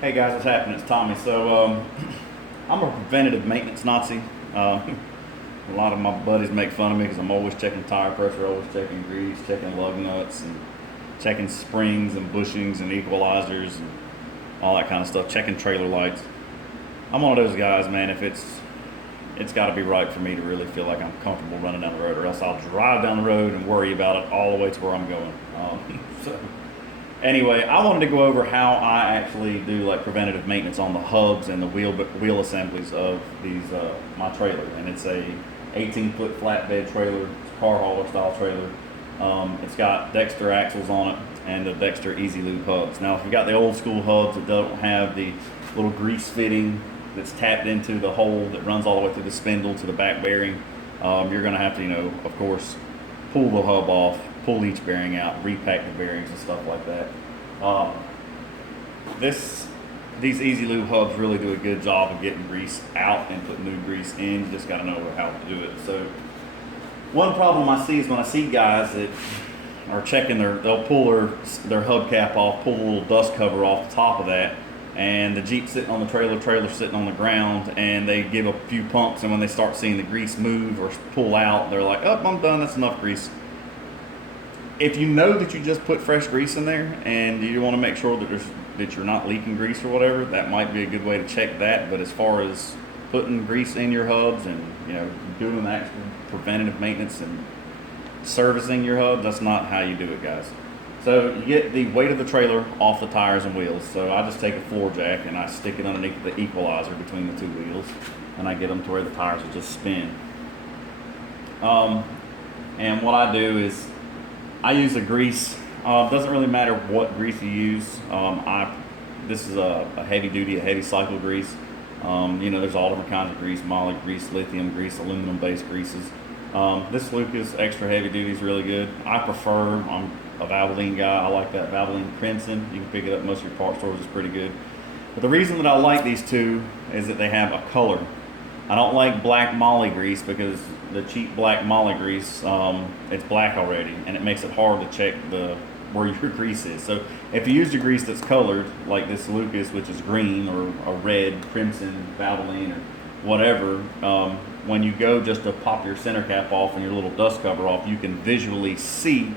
Hey guys, what's happening? It's Tommy. So, I'm a preventative maintenance Nazi. A lot of my buddies make fun of me because I'm always checking tire pressure, always checking grease, checking lug nuts, and checking springs and bushings and equalizers and all that kind of stuff. Checking trailer lights. I'm one of those guys, man. If it's got to be right for me to really feel like I'm comfortable running down the road, or else I'll drive down the road and worry about it all the way to where I'm going. So. Anyway, I wanted to go over how I actually do like preventative maintenance on the hubs and the wheel assemblies of these my trailer, and it's a 18-foot flatbed trailer, it's a car hauler style trailer. It's got Dexter axles on it and the Dexter EZ Lube hubs. Now, if you got the old school hubs that don't have the little grease fitting that's tapped into the hole that runs all the way through the spindle to the back bearing, you're going to have to, of course, pull the hub off, pull each bearing out, repack the bearings and stuff like that. These EZ Lube hubs really do a good job of getting grease out and putting new grease in. You just got to know how to do it. So one problem I see is when I see guys that are checking they'll pull their hubcap off, pull a little dust cover off the top of that, and the Jeep's sitting on the trailer's sitting on the ground, and they give a few pumps, and when they start seeing the grease move or pull out, they're like, oh, I'm done, that's enough grease. If you know that you just put fresh grease in there and you want to make sure that you're not leaking grease or whatever, that might be a good way to check that. But as far as putting grease in your hubs and doing actual preventative maintenance and servicing your hubs, that's not how you do it, guys. So you get the weight of the trailer off the tires and wheels. So I just take a floor jack and I stick it underneath the equalizer between the two wheels, and I get them to where the tires will just spin. And what I do is I use a grease. Doesn't really matter what grease you use. This is a heavy cycle grease. There's all different kinds of grease: moly grease, lithium grease, aluminum-based greases. This Lucas extra heavy duty is really good. I'm a Valvoline guy. I like that Valvoline Crimson. You can pick it up at most of your parts stores. It's pretty good. But the reason that I like these two is that they have a color. I don't like black moly grease because the cheap black moly grease, it's black already, and it makes it hard to check where your grease is. So if you use a grease that's colored, like this Lucas, which is green, or a red, crimson, Valvoline, or whatever, when you go just to pop your center cap off and your little dust cover off, you can visually see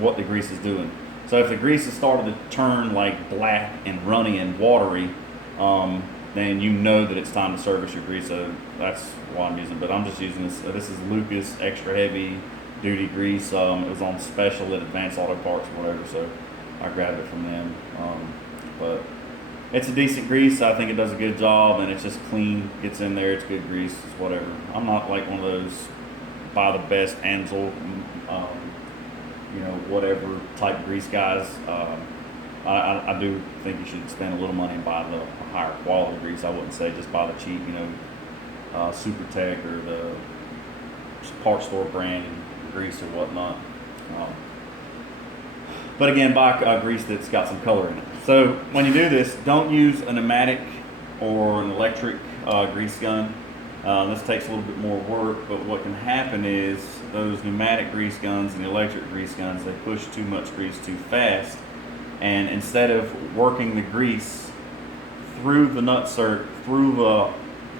what the grease is doing. So if the grease has started to turn like black and runny and watery, then you know that it's time to service your grease. So that's why I'm using it. But I'm just using this. This is Lucas extra heavy duty grease. It was on special at Advanced Auto Parts or whatever, so I grabbed it from them. But it's a decent grease. I think it does a good job, and it's just clean. Gets in there. It's good grease. It's whatever. I'm not like one of those buy the best Ansel, whatever type grease guys. I do think you should spend a little money and buy the higher quality grease. I wouldn't say just buy the cheap, Super Tech or the parts store brand grease or whatnot. But again, buy grease that's got some color in it. So when you do this, don't use a pneumatic or an electric grease gun. This takes a little bit more work, but what can happen is those pneumatic grease guns and the electric grease guns, they push too much grease too fast. And instead of working the grease through the nutsert,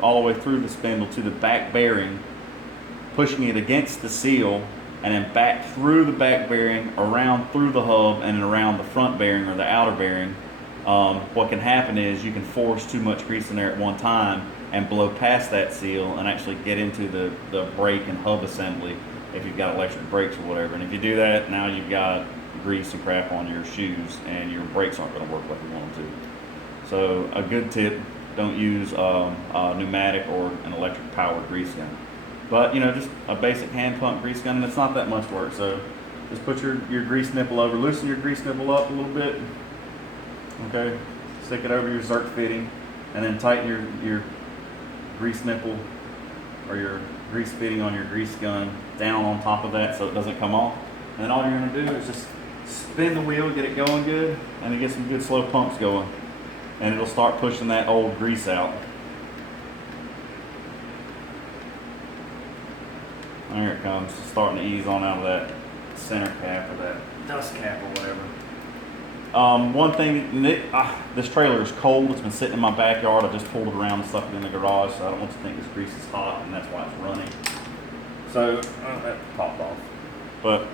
all the way through the spindle to the back bearing, pushing it against the seal, and then back through the back bearing, around through the hub, and then around the front bearing or the outer bearing, what can happen is you can force too much grease in there at one time and blow past that seal and actually get into the brake and hub assembly if you've got electric brakes or whatever. And if you do that, now you've got grease and crap on your shoes, and your brakes aren't going to work like you want them to. So a good tip: don't use a pneumatic or an electric powered grease gun, but just a basic hand pump grease gun, and it's not that much work. So just put your grease nipple over, loosen your grease nipple up a little bit, okay, stick it over your zerk fitting, and then tighten your grease nipple or your grease fitting on your grease gun down on top of that so it doesn't come off. And then all you're going to do is just spin the wheel, get it going good, and then get some good slow pumps going, and it'll start pushing that old grease out. There it comes, it's starting to ease on out of that center cap or that dust cap or whatever. One thing, this trailer is cold. It's been sitting in my backyard. I just pulled it around and stuck it in the garage, so I don't want you to think this grease is hot, and that's why it's running. So, that popped off. But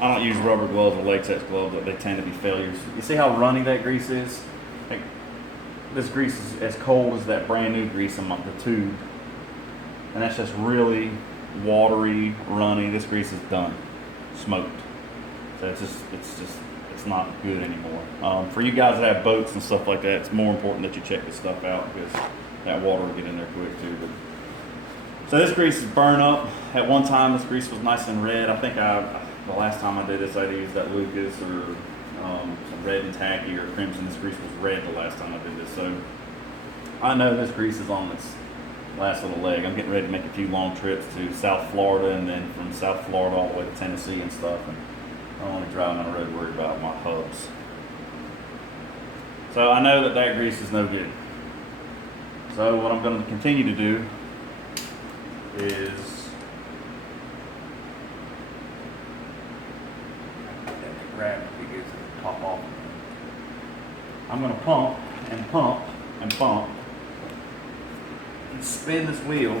I don't use rubber gloves or latex gloves, but they tend to be failures. You see how runny that grease is? Like, this grease is as cold as that brand new grease in the tube. And that's just really watery, runny. This grease is done, smoked. So it's not good anymore. For you guys that have boats and stuff like that, it's more important that you check this stuff out because that water will get in there quick too. So this grease is burned up. At one time, this grease was nice and red. I think the last time I did this, I used that Lucas or some red and tacky or crimson. This grease was red the last time I did this. So I know this grease is on its last little leg. I'm getting ready to make a few long trips to South Florida and then from South Florida all the way to Tennessee and stuff. And I don't want to drive on the road worried about my hubs. So I know that that grease is no good. So what I'm going to continue to do is grab it because it'll pop off. I'm going to pump and pump and pump and spin this wheel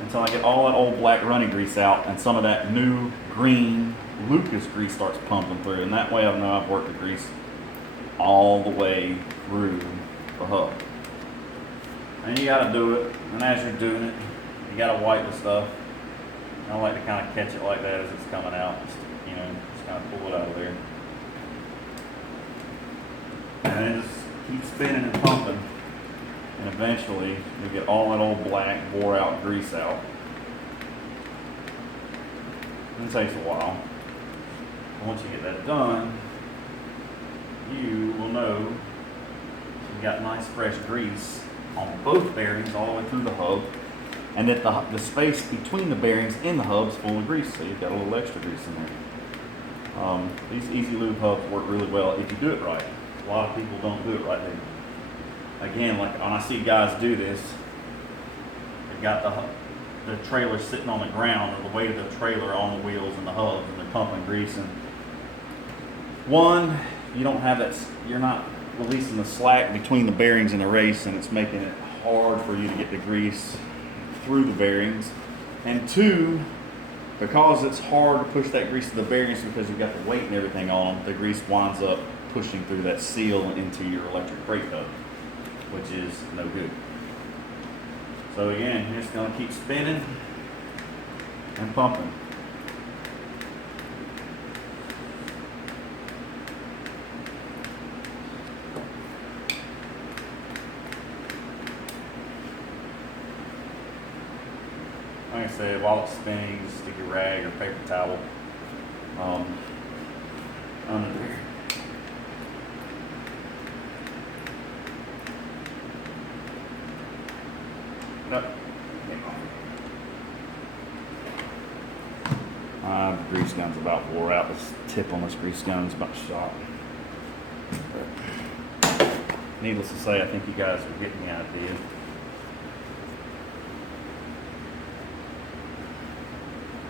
until I get all that old black runny grease out and some of that new green Lucas grease starts pumping through, and that way I know I've worked the grease all the way through the hub. And you got to do it, and as you're doing it, you got to wipe the stuff. I like to kind of catch it like that as it's coming out, just kind of pull it out of there. And then just keep spinning and pumping. And eventually, you get all that old black, wore out grease out. It takes a while. And once you get that done, you will know you got nice fresh grease on both bearings all the way through the hub. And that the space between the bearings in the hub is full of grease, so you've got a little extra grease in there. These EZ Lube hubs work really well if you do it right. A lot of people don't do it right. Again, like when I see guys do this, they've got the trailer sitting on the ground, or the weight of the trailer on the wheels and the hubs, and they're pumping grease. And one, you don't have that, you're not releasing the slack between the bearings and the race, and it's making it hard for you to get the grease through the bearings. And two, because it's hard to push that grease to the bearings because you've got the weight and everything on them, the grease winds up pushing through that seal into your electric brake hub, which is no good. So again, you're just going to keep spinning and pumping. Like I said, while it's spinning, just stick your rag or paper towel under there. Nope. The grease gun's about wore out. This tip on this grease gun's about shot. But needless to say, I think you guys are getting the idea.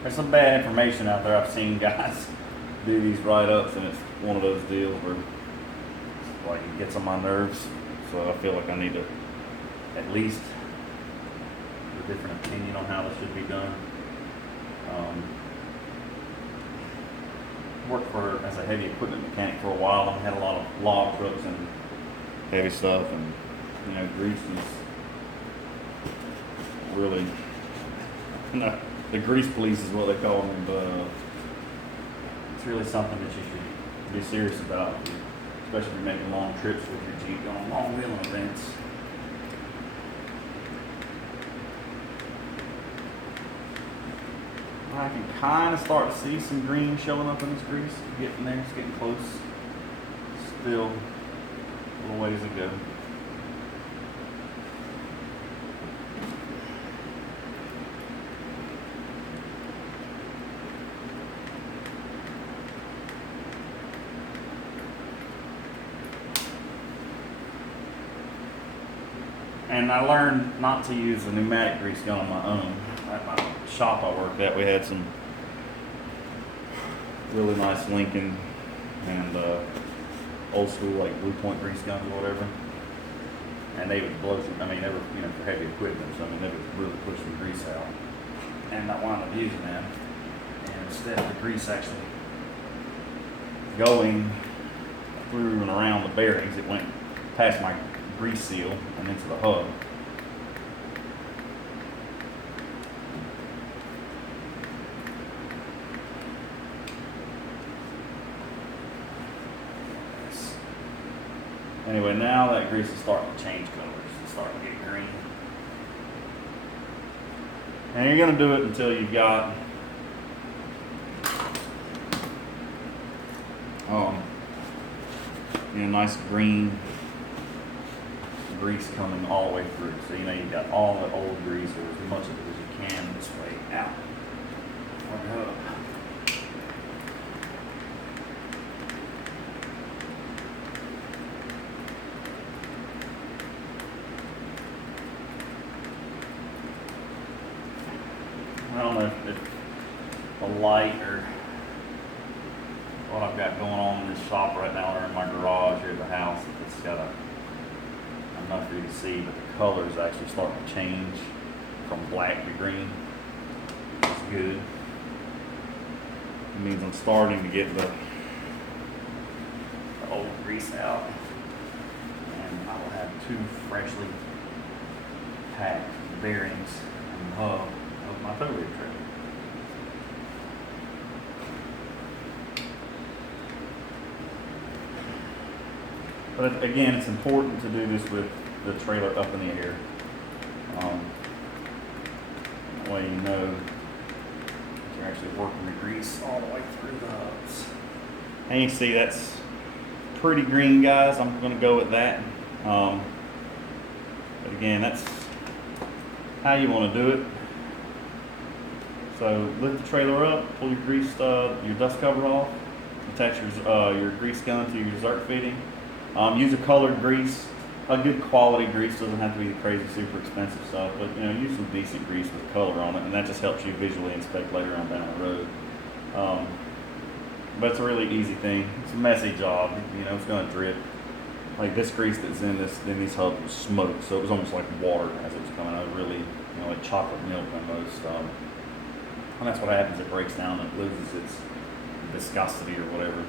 There's some bad information out there. I've seen guys do these write-ups, and it's one of those deals where it's like it gets on my nerves. So I feel like I need to at least a different opinion on how this should be done. Worked as a heavy equipment mechanic for a while. I had a lot of log trucks and heavy stuff, and grease is really the grease police is what they call them, but it's really something that you should be serious about, especially if you're making long trips with your Jeep on long wheeling events. I can kind of start to see some green showing up in this grease. Getting there, it's getting close. Still a little ways to go. And I learned not to use a pneumatic grease gun on my own. At my shop I worked at, we had some really nice Lincoln and old school like Blue Point grease guns or whatever. And they would blow some, I mean, they were, you know, for heavy equipment, so I mean, they would really push the grease out. And I wound up using them. And instead of the grease actually going through and around the bearings, it went past my grease seal and into the hub. Anyway, now that grease is starting to change colors. It's starting to get green. And you're going to do it until you've got you know, nice green grease coming all the way through. So you know you've got all the old grease, or as much of it as you can, this way out. Work up. I don't know if the light or what I've got going on in this shop right now or in my garage here at the house, if it's got enough for you to see, but the color is actually starting to change from black to green. It's good. It means I'm starting to get the old grease out, and I will have two freshly packed bearings and hub of my tow rig trailer. But again, it's important to do this with the trailer up in the air. That way you know that you're actually working the grease all the way through the hubs. And you see that's pretty green, guys. I'm going to go with that. But again, that's how you want to do it. So lift the trailer up, pull your grease, your dust cover off, attach your grease gun to your zerk fitting. Use a colored grease. A good quality grease, doesn't have to be the crazy, super expensive stuff, but you know, use some decent grease with color on it, and that just helps you visually inspect later on down the road. But it's a really easy thing. It's a messy job. You know, it's going to drip. Like this grease that's in these hubs was smoked, so it was almost like water as it was coming out. Really, you know, like chocolate milk almost. And that's what happens. It breaks down and it loses its viscosity or whatever.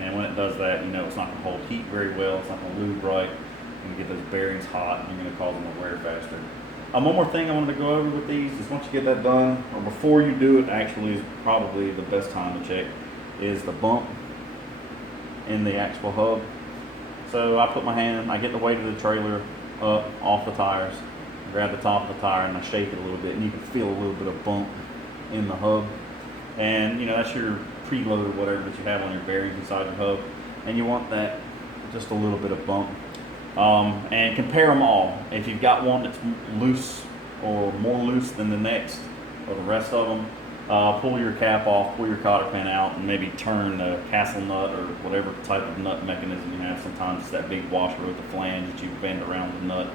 And when it does that, you know it's not going to hold heat very well. It's not going to lube right. You're going to get those bearings hot, and you're going to cause them to wear faster. One more thing I wanted to go over with these is once you get that done, or before you do it, actually is probably the best time to check, is the bump in the actual hub. So I put my hand, I get the weight of the trailer up off the tires, grab the top of the tire, and I shake it a little bit, and you can feel a little bit of bump in the hub. And you know, that's your preload or whatever that you have on your bearings inside your hub, and you want that just a little bit of bump. And compare them all. If you've got one that's loose or more loose than the next or the rest of them, pull your cap off, pull your cotter pin out, and maybe turn the castle nut or whatever type of nut mechanism you have. Sometimes it's that big washer with the flange that you bend around the nut,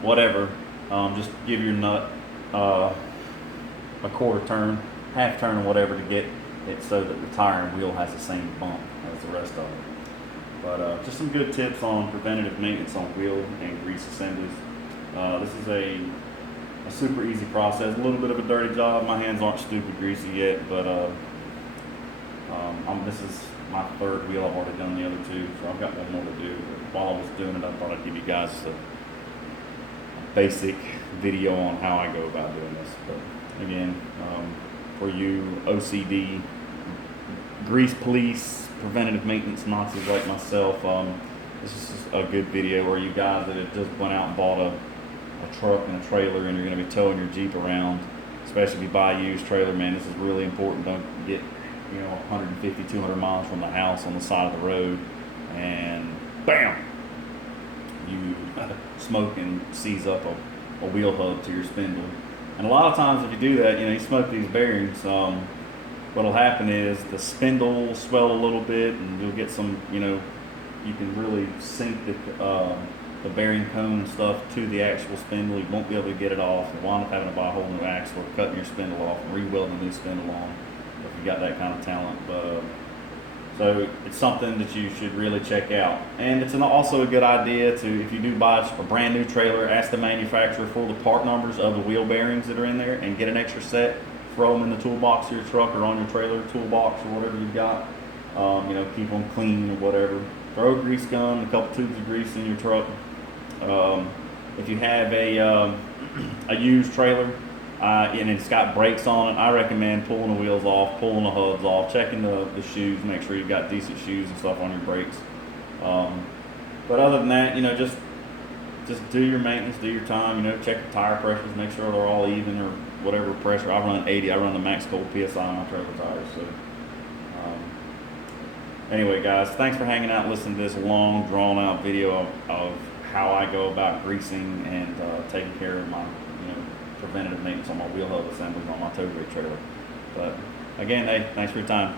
whatever. Just give your nut a quarter turn, half turn, or whatever to get it so that the tire and wheel has the same bump as the rest of it. But just some good tips on preventative maintenance on wheel and grease assemblies. This is a super easy process. A little bit of a dirty job. My hands aren't stupid greasy yet, but this is my third wheel. I've already done the other two, so I've got one more to do. But while I was doing it, I thought I'd give you guys a basic video on how I go about doing this. But again, for you OCD grease police, preventative maintenance Nazis like myself, this is just a good video where you guys that have just went out and bought a truck and a trailer and you're going to be towing your Jeep around, especially if you buy a used trailer, man, this is really important. Don't get 150, 200 miles from the house on the side of the road and bam, you smoke and seize up a wheel hub to your spindle. And a lot of times if you do that, you smoke these bearings, what'll happen is the spindle will swell a little bit and you'll get some, you can really sink the bearing cone and stuff to the actual spindle. You won't be able to get it off. You'll wind up having to buy a whole new axle or cutting your spindle off and re-welding a new spindle on if you got that kind of talent. But So it's something that you should really check out. And it's also a good idea to, if you do buy a brand new trailer, ask the manufacturer for the part numbers of the wheel bearings that are in there and get an extra set. Throw them in the toolbox of your truck or on your trailer toolbox or whatever you've got. You know, keep them clean or whatever. Throw a grease gun, a couple tubes of grease in your truck. If you have a used trailer and it's got brakes on it, I recommend pulling the wheels off, pulling the hubs off, checking the shoes, make sure you've got decent shoes and stuff on your brakes. But other than that, you know, just do your maintenance, do your time, you know, check the tire pressures, make sure they're all even or whatever pressure. I run 80, I run the max cold PSI on my trailer tires. So anyway, guys, thanks for hanging out and listening to this long, drawn-out video of how I go about greasing and taking care of my, you know, preventative maintenance on my wheel hub assemblies on my tow rig trailer. But again, hey, thanks for your time.